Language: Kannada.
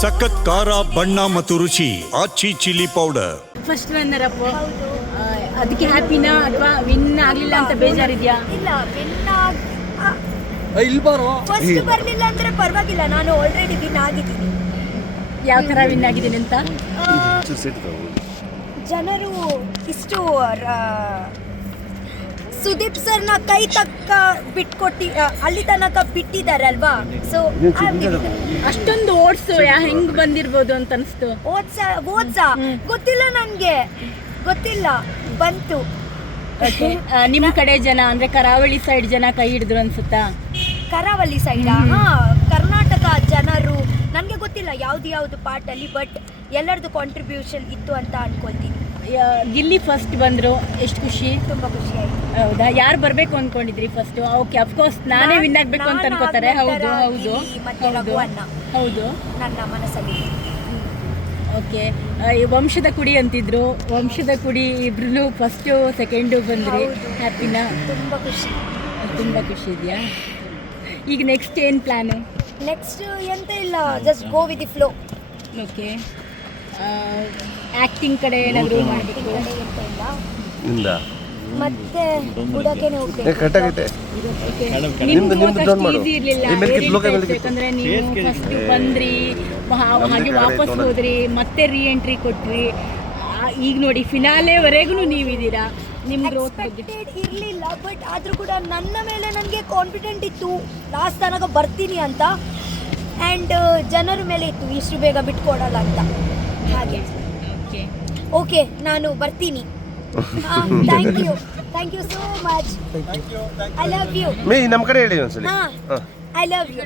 ಸಖತ್ ಖಾರ ಬಣ್ಣ ಮತ್ತು ರುಚಿ Aachi chilli powder. First runner up, ಅದಕ್ಕೆ ಹ್ಯಾಪಿನಾ ಅಥವಾ ವಿನ್ ಆಗ್ಲಿಲ್ಲ ಅಂತ ಬೇಜಾರಿದ್ಯಾ? ಇಲ್ಲ, ಫಸ್ಟ್ ಬರ್ಲಿಲ್ಲ ಅಂದ್ರೆ ಪರವಾಗಿಲ್ಲ, ನಾನು ಆಲ್ರೆಡಿ ವಿನ್ ಆಗಿದ್ದೀನಿ. ಯಾವ ತರ ವಿನ್ ಆಗಿದ್ದೀನಿ ಅಂತ? ಜನರು ಇಷ್ಟು ಸುದೀಪ್ ಸರ್ನ ಕೈ ತಕ್ಕ ಬಿಟ್ಕೊಟ್ಟಿ ಅಲ್ಲಿ ತನಕ ಬಿಟ್ಟಿದಾರಲ್ವಾ, ಸೊ ಅಷ್ಟೊಂದು ಓಡ್ಸು ಹೆಂಗ್ ಬಂದಿರ್ಬೋದು ಅಂತ ಅನ್ಸ್ತು. ಓದ್ಸ ಗೊತ್ತಿಲ್ಲ, ನನ್ಗೆ ಗೊತ್ತಿಲ್ಲ, ಬಂತು. ನಿಮ್ ಕಡೆ ಜನ ಅಂದ್ರೆ ಕರಾವಳಿ ಸೈಡ್ ಜನ ಕೈ ಹಿಡಿದ್ರು ಅನ್ಸುತ್ತಾ? ಕರಾವಳಿ ಸೈಡ್, ಕರ್ನಾಟಕ ಜನರು ನನಗೆ ಗೊತ್ತಿಲ್ಲ ಯಾವ್ದು ಪಾರ್ಟಲ್ಲಿ, ಬಟ್ ಎಲ್ಲರದು ಕಾಂಟ್ರಿಬ್ಯೂಷನ್ ಇತ್ತು ಅಂತ ಅನ್ಕೊಳ್ತೀನಿ. ಗಿಲ್ಲಿ ಫಸ್ಟ್ ಬಂದ್ರು, ಎಷ್ಟು ಖುಷಿ? ತುಂಬಾ ಖುಷಿ ಆಯ್ತು. ಹೌದಾ? ಯಾರು ಬರ್ಬೇಕು ಅನ್ಕೊಂಡಿದ್ರಿ ಫಸ್ಟ್? ಓಕೆ, ಅಫ್ಕೋರ್ಸ್ ನಾನೇ ವಿನ್ ಆಗ್ಬೇಕು ಅಂತ ಅನ್ಕೋತಾರೆ. ಹೌದು ಹೌದು ಹೌದು, ನನ್ನ ಮನಸ್ಸಲ್ಲಿ. ಓಕೆ, ವಂಶದ ಕುಡಿ ಅಂತಿದ್ರು, ವಂಶದ ಕುಡಿ ಇಬ್ರು ಫಸ್ಟು ಸೆಕೆಂಡು ಬಂದ್ರಿ. ಹ್ಯಾಪಿನಾ? ತುಂಬ ಖುಷಿ ಇದೆಯಾ? ಈಗ ನೆಕ್ಸ್ಟ್ ಏನು ಪ್ಲ್ಯಾನು? ನೆಕ್ಸ್ಟ್ ಎಂತ ಇಲ್ಲ, just go with the flow. Okay, acting ಕಡೆ ಏನಾದರೂ ಮಾಡಬೇಕು? ಮತ್ತೆ ಬುಡಕೇನೆ ಹೋಗ್ಬೇಕು. ನಿಮ್ದು ಈಸಿ ಇರಲಿಲ್ಲ, ಯಾಕಂದರೆ ನೀವು ಫಸ್ಟ್ ಬಂದ್ರಿ, ಹಾಗೆ ವಾಪಸ್ ಹೋದ್ರಿ, ಮತ್ತೆ ರೀ ಎಂಟ್ರಿ ಕೊಟ್ರಿ. ಈಗ ನೋಡಿ ಫಿನಾಲೆವರೆಗೂ ನೀವಿದ್ದೀರಾ. ನಿಮ್ಮ ಗ್ರೋತ್ ಇರಲಿಲ್ಲ, ಬಟ್ ಆದರೂ ಕೂಡ ನನ್ನ ಮೇಲೆ ನನಗೆ ಕಾನ್ಫಿಡೆಂಟ್ ಇತ್ತು ಲಾಸ್ಟ್ ತನಕ ಬರ್ತೀನಿ ಅಂತ, ಆ್ಯಂಡ್ ಜನರ ಮೇಲೆ ಇತ್ತು ಇಷ್ಟು ಬೇಗ ಬಿಟ್ಕೊಡಲ್ಲ ಅಂತ. ಹಾಗೆ ಓಕೆ, ನಾನು ಬರ್ತೀನಿ. Thank you so much. I love you. ನಮ್ಮ ಕಡೆ ಹೇಳಿ ಒಂದ್ಸಲಿ. I love you.